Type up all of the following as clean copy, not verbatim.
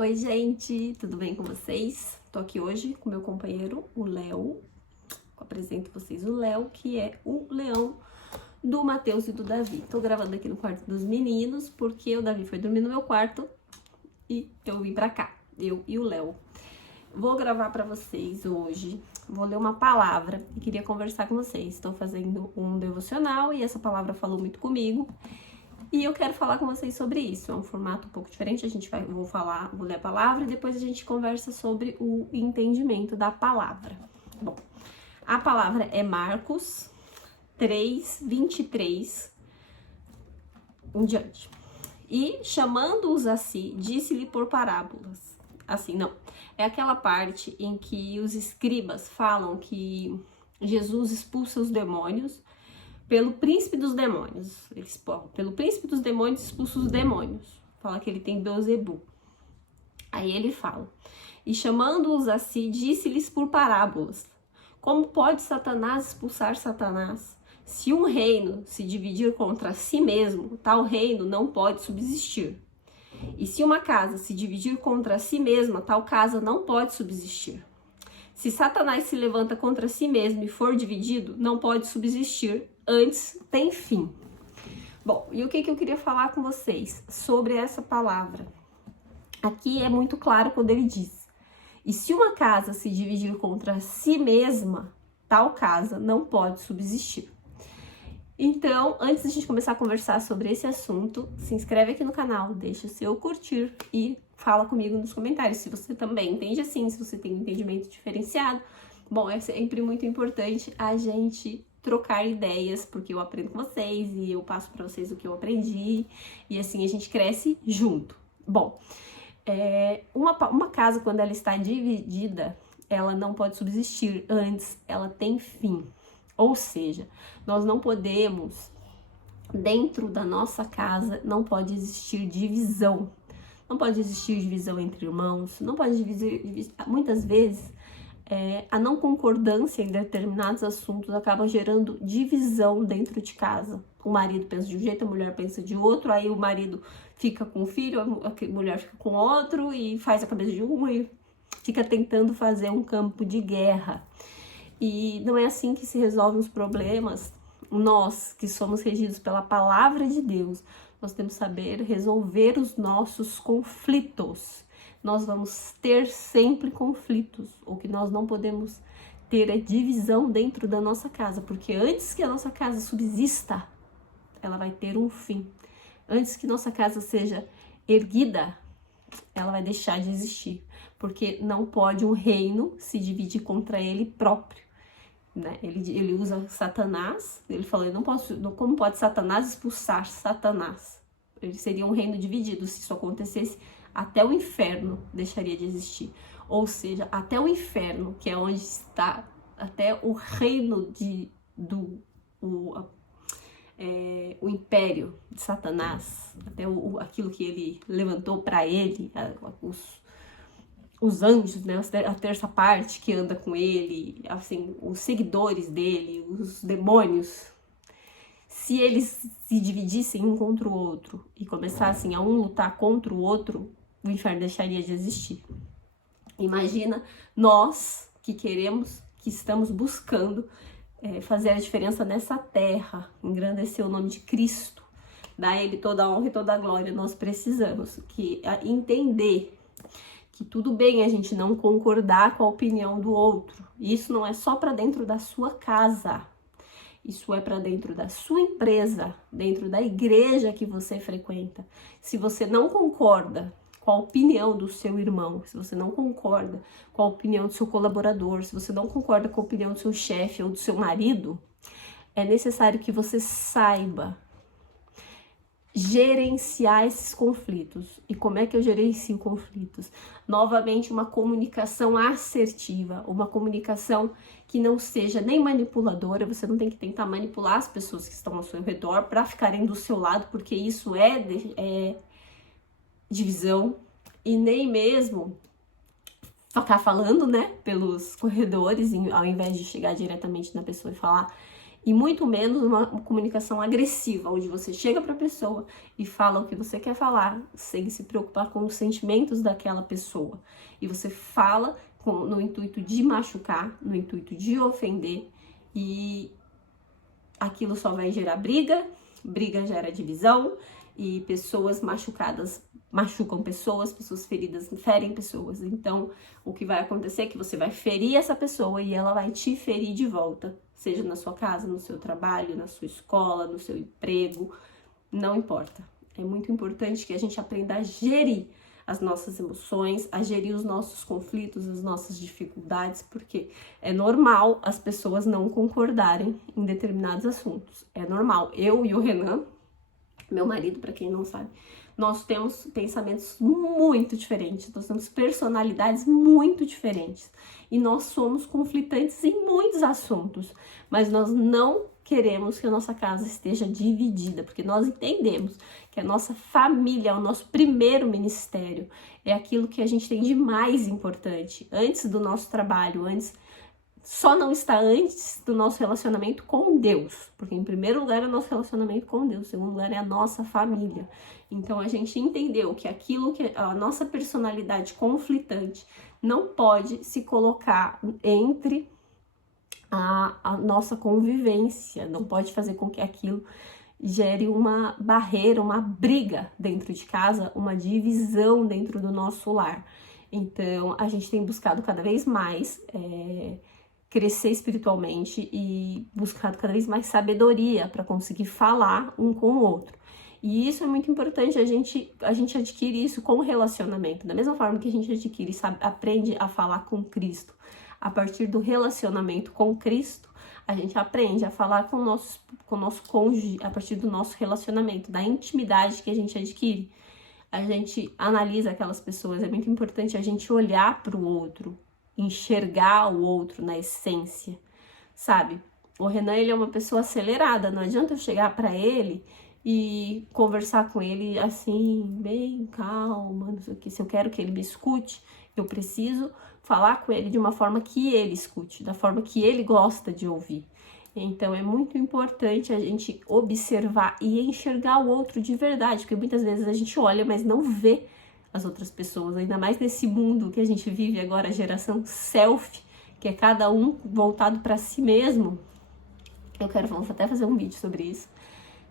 Oi, gente, tudo bem com vocês? Tô aqui hoje com meu companheiro, o Léo. Apresento vocês o Léo, que é o leão do Matheus e do Davi. Tô gravando aqui no quarto dos meninos, porque o Davi foi dormir no meu quarto e eu vim pra cá, eu e o Léo. Vou gravar pra vocês hoje, vou ler uma palavra e queria conversar com vocês. Estou fazendo um devocional e essa palavra falou muito comigo. E eu quero falar com vocês sobre isso. É um formato um pouco diferente. Vou ler a palavra e depois a gente conversa sobre o entendimento da palavra. Bom, a palavra é Marcos 3, 23 em diante. E chamando-os a si, disse-lhe por parábolas. Assim, não. É aquela parte em que os escribas falam que Jesus expulsa os demônios pelo príncipe dos demônios. Pelo príncipe dos demônios expulsa os demônios. Fala que ele tem Beelzebul. Aí ele fala: e chamando-os a si, disse-lhes por parábolas: como pode Satanás expulsar Satanás? Se um reino se dividir contra si mesmo, tal reino não pode subsistir. E se uma casa se dividir contra si mesma, tal casa não pode subsistir. Se Satanás se levanta contra si mesmo e for dividido, não pode subsistir, antes tem fim. Bom, e o que eu queria falar com vocês sobre essa palavra? Aqui é muito claro quando ele diz: e se uma casa se dividir contra si mesma, tal casa não pode subsistir. Então, antes de a gente começar a conversar sobre esse assunto, se inscreve aqui no canal, deixa o seu curtir e fala comigo nos comentários se você também entende assim, se você tem um entendimento diferenciado. Bom, é sempre muito importante a gente trocar ideias, porque eu aprendo com vocês e eu passo para vocês o que eu aprendi e assim a gente cresce junto. Bom, uma casa, quando ela está dividida, ela não pode subsistir, antes ela tem fim. Ou seja, nós não podemos, dentro da nossa casa, não pode existir divisão. Não pode existir divisão entre irmãos, não pode dividir. Muitas vezes, a não concordância em determinados assuntos acaba gerando divisão dentro de casa. O marido pensa de um jeito, a mulher pensa de outro, aí o marido fica com o filho, a mulher fica com outro e faz a cabeça de um e fica tentando fazer um campo de guerra. E não é assim que se resolvem os problemas. Nós, que somos regidos pela palavra de Deus, nós temos que saber resolver os nossos conflitos. Nós vamos ter sempre conflitos. O que nós não podemos ter é divisão dentro da nossa casa, porque antes que a nossa casa subsista, ela vai ter um fim. Antes que nossa casa seja erguida, ela vai deixar de existir, porque não pode um reino se dividir contra ele próprio. Né? Ele usa Satanás, ele falou: como pode Satanás expulsar Satanás? Ele seria um reino dividido. Se isso acontecesse, até o inferno deixaria de existir. Ou seja, até o inferno, que é onde está, até o reino o império de Satanás, até aquilo que ele levantou para ele, os anjos, né, a terça parte que anda com ele, assim, os seguidores dele, os demônios, se eles se dividissem um contra o outro e começassem a um lutar contra o outro, o inferno deixaria de existir. Imagina nós que queremos, que estamos buscando fazer a diferença nessa terra, engrandecer o nome de Cristo, dar a Ele toda a honra e toda a glória. Nós precisamos entender que tudo bem a gente não concordar com a opinião do outro. Isso não é só para dentro da sua casa. Isso é para dentro da sua empresa, dentro da igreja que você frequenta. Se você não concorda com a opinião do seu irmão, se você não concorda com a opinião do seu colaborador, se você não concorda com a opinião do seu chefe ou do seu marido, é necessário que você saiba gerenciar esses conflitos. E como é que eu gerencio conflitos? Novamente, uma comunicação assertiva, uma comunicação que não seja nem manipuladora. Você não tem que tentar manipular as pessoas que estão ao seu redor para ficarem do seu lado, porque isso é divisão, e nem mesmo ficar falando, né, pelos corredores, ao invés de chegar diretamente na pessoa e falar: E muito menos uma comunicação agressiva, onde você chega para a pessoa e fala o que você quer falar, sem se preocupar com os sentimentos daquela pessoa. E você fala no intuito de machucar, no intuito de ofender, e aquilo só vai gerar briga, briga gera divisão, e pessoas machucadas machucam pessoas, pessoas feridas ferem pessoas. Então, o que vai acontecer é que você vai ferir essa pessoa e ela vai te ferir de volta, seja na sua casa, no seu trabalho, na sua escola, no seu emprego, não importa. É muito importante que a gente aprenda a gerir as nossas emoções, a gerir os nossos conflitos, as nossas dificuldades, porque é normal as pessoas não concordarem em determinados assuntos. É normal. Eu e o Renan, meu marido, para quem não sabe, nós temos pensamentos muito diferentes, nós temos personalidades muito diferentes e nós somos conflitantes em muitos assuntos, mas nós não queremos que a nossa casa esteja dividida, porque nós entendemos que a nossa família é o nosso primeiro ministério, é aquilo que a gente tem de mais importante, antes do nosso trabalho, só não está antes do nosso relacionamento com Deus, porque em primeiro lugar é o nosso relacionamento com Deus, em segundo lugar é a nossa família. Então a gente entendeu que aquilo que a nossa personalidade conflitante não pode se colocar entre a nossa convivência, não pode fazer com que aquilo gere uma barreira, uma briga dentro de casa, uma divisão dentro do nosso lar. Então a gente tem buscado cada vez mais crescer espiritualmente e buscado cada vez mais sabedoria para conseguir falar um com o outro. E isso é muito importante, a gente adquire isso com o relacionamento. Da mesma forma que a gente adquire, aprende a falar com Cristo. A partir do relacionamento com Cristo, a gente aprende a falar com o nosso cônjuge a partir do nosso relacionamento, da intimidade que a gente adquire. A gente analisa aquelas pessoas, é muito importante a gente olhar para o outro, enxergar o outro na essência, sabe? O Renan, ele é uma pessoa acelerada, não adianta eu chegar para ele e conversar com ele assim, bem calma, não sei o que. Se eu quero que ele me escute, eu preciso falar com ele de uma forma que ele escute, da forma que ele gosta de ouvir. Então é muito importante a gente observar e enxergar o outro de verdade, porque muitas vezes a gente olha, mas não vê as outras pessoas, ainda mais nesse mundo que a gente vive agora, a geração selfie, que é cada um voltado para si mesmo. Vamos até fazer um vídeo sobre isso,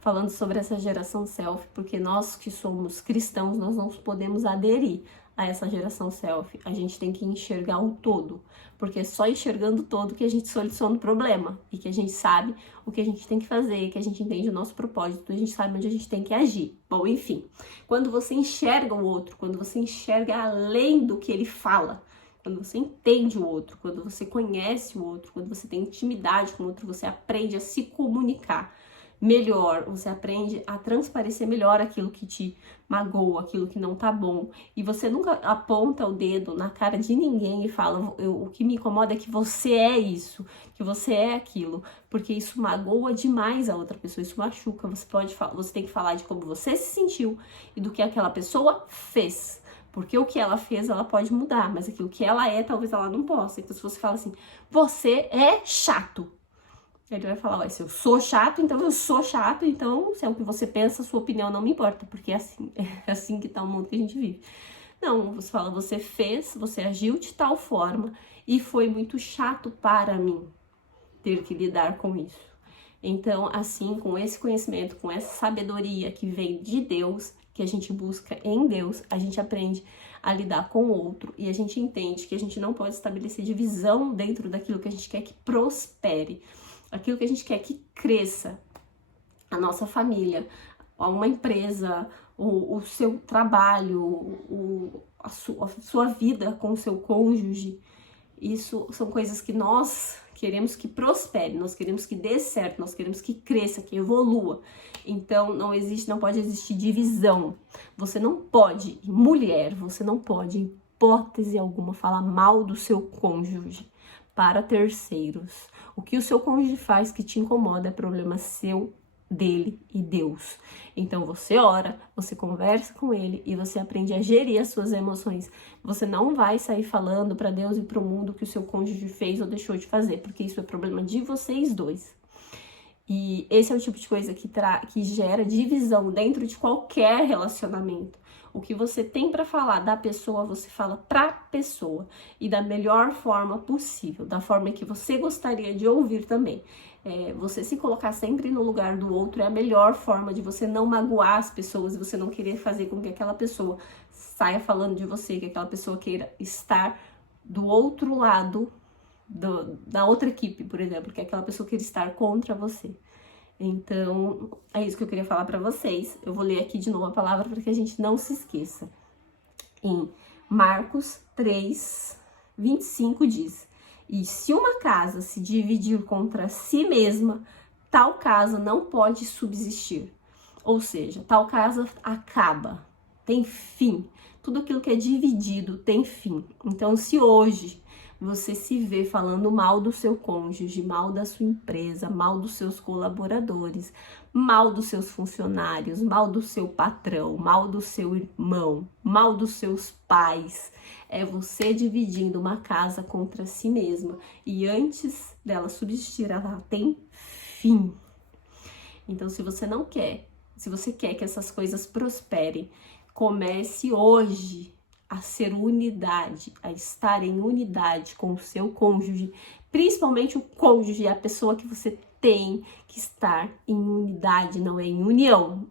falando sobre essa geração selfie, porque nós que somos cristãos, nós não podemos aderir a essa geração selfie. A gente tem que enxergar o todo, porque é só enxergando o todo que a gente soluciona o problema e que a gente sabe o que a gente tem que fazer, que a gente entende o nosso propósito, a gente sabe onde a gente tem que agir. Bom, enfim, quando você enxerga o outro, quando você enxerga além do que ele fala, quando você entende o outro, quando você conhece o outro, quando você tem intimidade com o outro, você aprende a se comunicar melhor, você aprende a transparecer melhor aquilo que te magoa, aquilo que não tá bom, e você nunca aponta o dedo na cara de ninguém e fala, o que me incomoda é que você é isso, que você é aquilo, porque isso magoa demais a outra pessoa, isso machuca. Você tem que falar de como você se sentiu e do que aquela pessoa fez, porque o que ela fez ela pode mudar, mas aquilo que ela é, talvez ela não possa. Então se você fala assim, você é chato, ele vai falar, se eu sou chato, então eu sou chato, então se é o que você pensa, sua opinião não me importa, porque é assim que tá o mundo que a gente vive. Não, você fala, você agiu de tal forma e foi muito chato para mim ter que lidar com isso. Então, assim, com esse conhecimento, com essa sabedoria que vem de Deus, que a gente busca em Deus, a gente aprende a lidar com o outro e a gente entende que a gente não pode estabelecer divisão dentro daquilo que a gente quer que prospere, aquilo que a gente quer que cresça, a nossa família, uma empresa, o seu trabalho, a sua vida com o seu cônjuge. Isso são coisas que nós queremos que prospere, nós queremos que dê certo, nós queremos que cresça, que evolua. Então não pode existir divisão. Você não pode, mulher, você não pode, em hipótese alguma, falar mal do seu cônjuge para terceiros. O que o seu cônjuge faz que te incomoda é problema seu, dele e Deus. Então você ora, você conversa com ele e você aprende a gerir as suas emoções. Você não vai sair falando para Deus e para o mundo o que o seu cônjuge fez ou deixou de fazer, porque isso é problema de vocês dois. E esse é o tipo de coisa que gera divisão dentro de qualquer relacionamento. O que você tem para falar da pessoa, você fala pra pessoa. E da melhor forma possível, da forma que você gostaria de ouvir também. Você se colocar sempre no lugar do outro é a melhor forma de você não magoar as pessoas, você não querer fazer com que aquela pessoa saia falando de você, que aquela pessoa queira estar do outro lado da outra equipe, por exemplo, que aquela pessoa queira estar contra você. Então, é isso que eu queria falar para vocês. Eu vou ler aqui de novo a palavra para que a gente não se esqueça. Em Marcos 3, 25 diz: e se uma casa se dividir contra si mesma, tal casa não pode subsistir. Ou seja, tal casa acaba, tem fim. Tudo aquilo que é dividido tem fim. Então, se hoje você se vê falando mal do seu cônjuge, mal da sua empresa, mal dos seus colaboradores, mal dos seus funcionários, mal do seu patrão, mal do seu irmão, mal dos seus pais, é você dividindo uma casa contra si mesma. E antes dela subsistir, ela tem fim. Então, se você quer que essas coisas prosperem, comece hoje a ser unidade, a estar em unidade com o seu cônjuge, principalmente o cônjuge, a pessoa que você tem que estar em unidade, não é em união.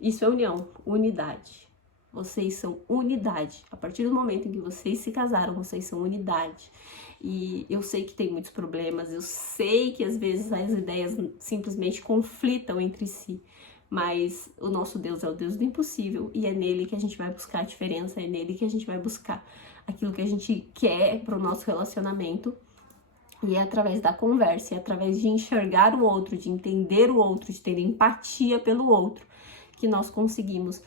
Isso é união, unidade. Vocês são unidade. A partir do momento em que vocês se casaram, vocês são unidade. E eu sei que tem muitos problemas, eu sei que às vezes as ideias simplesmente conflitam entre si. Mas o nosso Deus é o Deus do impossível e é nele que a gente vai buscar a diferença, é nele que a gente vai buscar aquilo que a gente quer para o nosso relacionamento. E é através da conversa, é através de enxergar o outro, de entender o outro, de ter empatia pelo outro, que nós conseguimos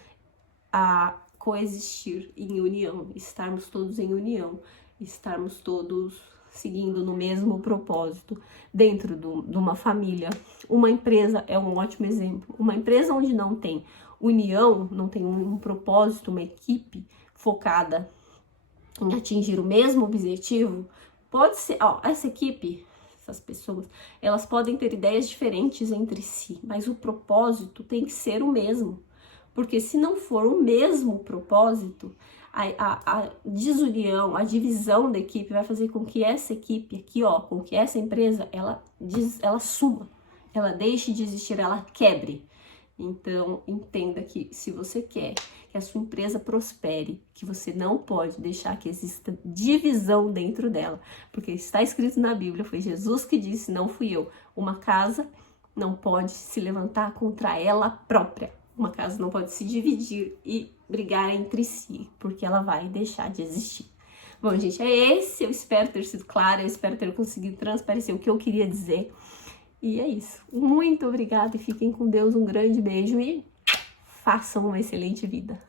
coexistir em união, estarmos todos em união, estarmos todos seguindo no mesmo propósito dentro de uma família. Uma empresa é um ótimo exemplo. Uma empresa onde não tem união, não tem um propósito, uma equipe focada em atingir o mesmo objetivo, pode ser, essa equipe, essas pessoas, elas podem ter ideias diferentes entre si, mas o propósito tem que ser o mesmo. Porque se não for o mesmo propósito, a desunião, a divisão da equipe vai fazer com que essa equipe aqui, com que essa empresa, ela suma, ela deixe de existir, ela quebre. Então, entenda que se você quer que a sua empresa prospere, que você não pode deixar que exista divisão dentro dela, porque está escrito na Bíblia, foi Jesus que disse, não fui eu, uma casa não pode se levantar contra ela própria. Uma casa não pode se dividir e brigar entre si, porque ela vai deixar de existir. Bom, gente, é esse. Eu espero ter sido clara, eu espero ter conseguido transparecer o que eu queria dizer. E é isso. Muito obrigada e fiquem com Deus. Um grande beijo e façam uma excelente vida.